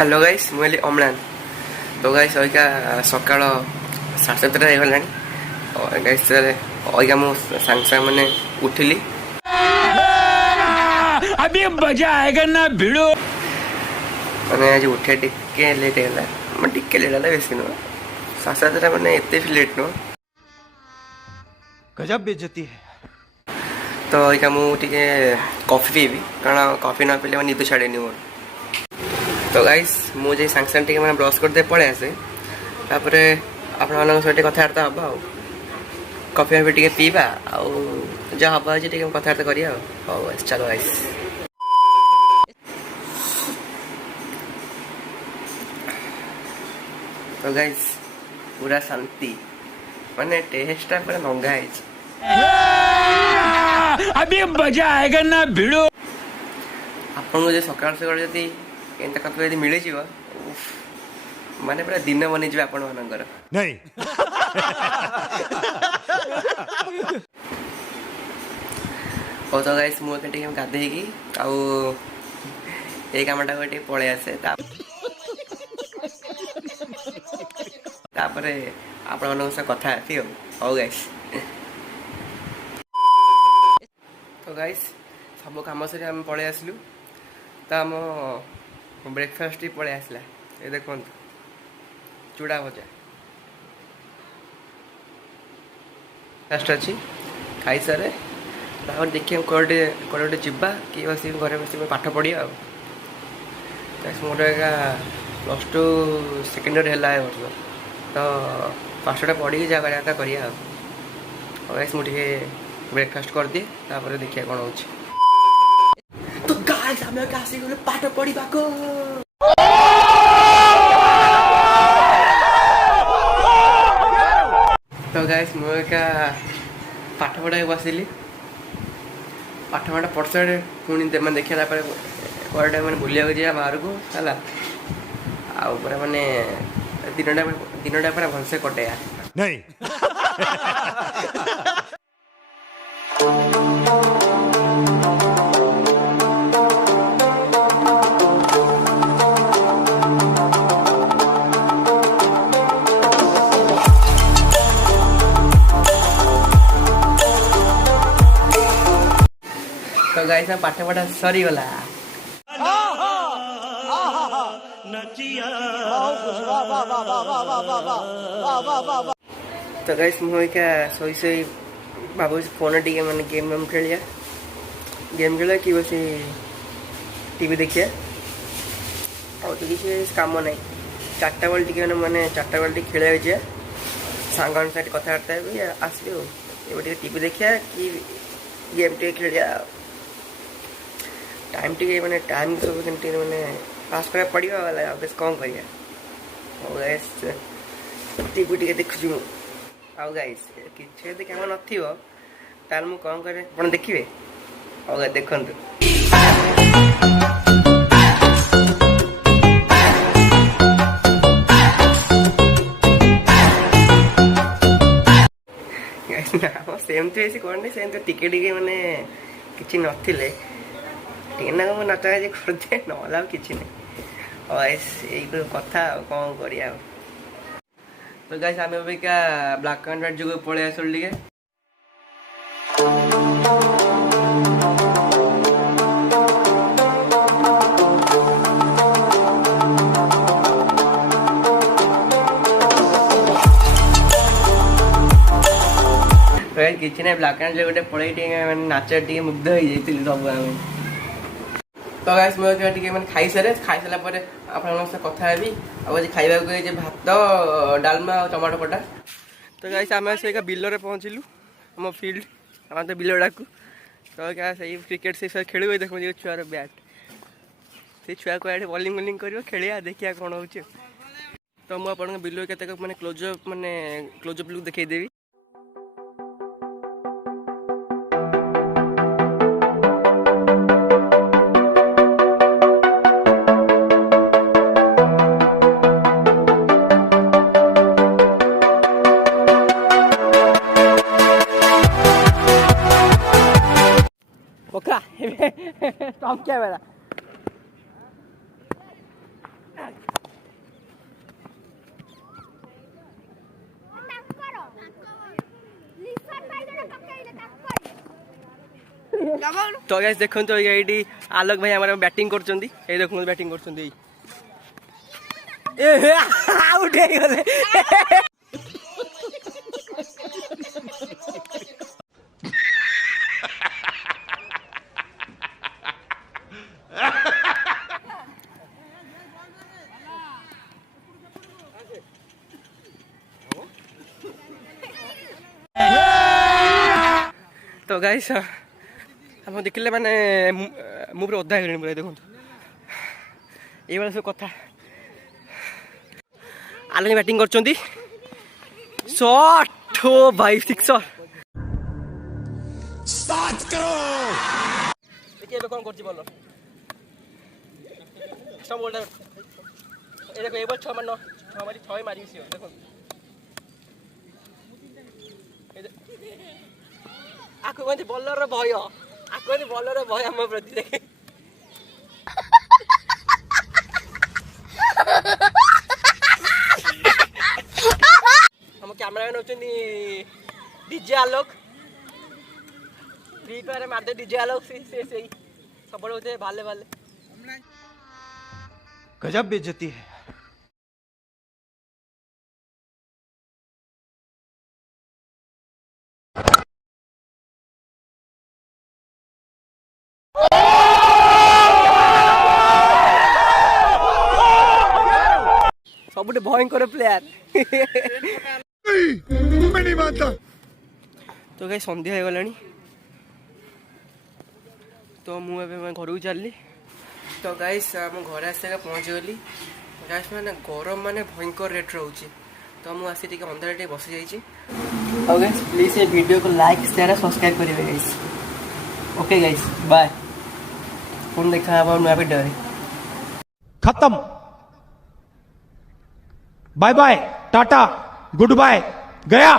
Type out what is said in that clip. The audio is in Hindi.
हेलो गाइस मुझे अम्लान। तो गाइस अइका सकाळ 7:30 होगलानी और गाइस अइका मु सांग सांग माने उठिली। अभी मजा आएगा ना भिड़ो माने आज उठे टिके लेट होला मैं टिके लेट होला बेसी न 7:30 माने एते लेट न गजब बेइज्जती है। तो अइका मु टिके कॉफी पीबी कारण कॉफी ना पीले निद छाड़ेनी मोर। तो गाइस मुझे सांग सांग टिके माने ब्रश करते पळे आसे तापरे आपण मानक सहित कथावार्ता हबा आ कॉफी भी टिके पीबा आ जा हबा जे टिके कथावार्ता करिया हो गाइस चलो गाइस। तो गाइस पूरा शांति माने टेस्ट पूरा नंगा है। अभी मजा आएगा ना भिड़ो आपन मुझे सकाळ सकाळ जदी एंता कथि यदि मिले जीवा माने पूरा दिन बनी जीवा आपन मानकर नहीं। ओ तो गाइस मु के टिके गाधे की आउ ए कामटा को टिके पळे आसे तापरे आपण मानक से कथा आती हो गाइस। तो गाइस सब काम से हम पळे आसलु तो हम ब्रेकफास्ट ही पळे आसला ए देखो चूड़ा भजा फास्ट अच्छी खाई सारे तापर देखिए कोडे कोडे जिबा कि बस घरे बस पाठ पढ़िया मोर एका +2 सेकेंड ईयर है वर्ष तो पाठटा पढ़ी जा करिया मुझे ब्रेकफास्ट कर दिए तापर देखिए कौन हो। तो गाइस हम आसी गले पाठ पढ़ा को तो गाइस मुझे पाठ पढ़ा बसिली पाठ पढ़ा पढ़ पुणी मैंने देखा मैंने बुलिया जा बाहर को है आउ माने दिनटा पूरा भलसे कटेया नहीं। तो गाइस पाठ पढ़ा सरी गला तो गाइस मुझे क्या सोई सोई बाबू फोन टी मैंने गेम खेलिया कि बस टीवी देखिए और तो किसी काम ना 4टा बेल टी मैंने 4टा बेल खेल जाए सांग सहित कथबार्ता आसली टीवी देखिया कि गेम टी खेलिया टाइम टी मैंने टाइम सब मैंने पास करा पड़ा वाला बेस कौन करिया टीवी टी देखु आउ गाइस किसी काम नाल मु कौन करे आप देखिए और देखु सेमती बेसी कौन नहीं सेमती टिके टिके मैंने किसी नथिले ना नाचा नाची करदे ना कि नहीं कथा कौन करिया। तो गाइस आम अबिका ब्लैक एंड व्हाइट जो पळे आसल टिके किसी ना ब्लैक एंड गोटे पळे मैंने नाच टे मुग्ध हो जाती सब। तो गाइस मुझे टे मैंने खाई सारा आप कथा हेबी आज खाइबा को भात डालमा और टमाटो खटा। तो गाइस आम से बिल पहुँचलु आम फील्ड आम तो बिल डाकू तो क्या सही क्रिकेट से खेल देख छुआर बैट से छुआ को बॉलिंग बोलिंग कर खेलिया देखिया कौन हो। तो मुझे बिल के मैंने क्लोजअप लुक देखदेवी। स्टॉप क्या मेरा तो गाइस देखो तो ये आलोक भाई हमारे बैटिंग करछंदी ए देखो बैटिंग करछंदी ए आउट हे गले तो गाइस हम देखिले माने मुझे ओदा हो गए देखो ये वाला सब कथा आलनी बैटिंग करछंदी शॉट हो भाई सिक्सर स्टार्ट करो देखिए एबे कोन करछि बोलो सब बोलदा ए देखो एबे 6 मारनो 6 मारी 6 मारी सियो देखो आको कोन बॉलर रो भय आको कोन बॉलर रो भय हम प्रति देखे हम कैमरा मैन होचनी डीजे आलोक फ्री फायर मार दे डीजे आलोक से सब होते भाले भाले गजब बेइज्जती है। सब भयंकर प्लेयर मैं नहीं मानता। तो गाइस संध्या हो गलानी तो मुझे घर को चलली तो गाइस आम घर आसिक पहुँचीगली गाइस मैंने गरम माने भयंकर रेट रोचे तो मुझे आसी अंधारे बसी जाइए गाइस प्लीज ये वीडियो को लाइक शेयर सब्सक्राइब करेंगे गाइस ओके गाइस बाय पुन देखा नुआ वीडियो खत्म। Bye bye tata goodbye गया।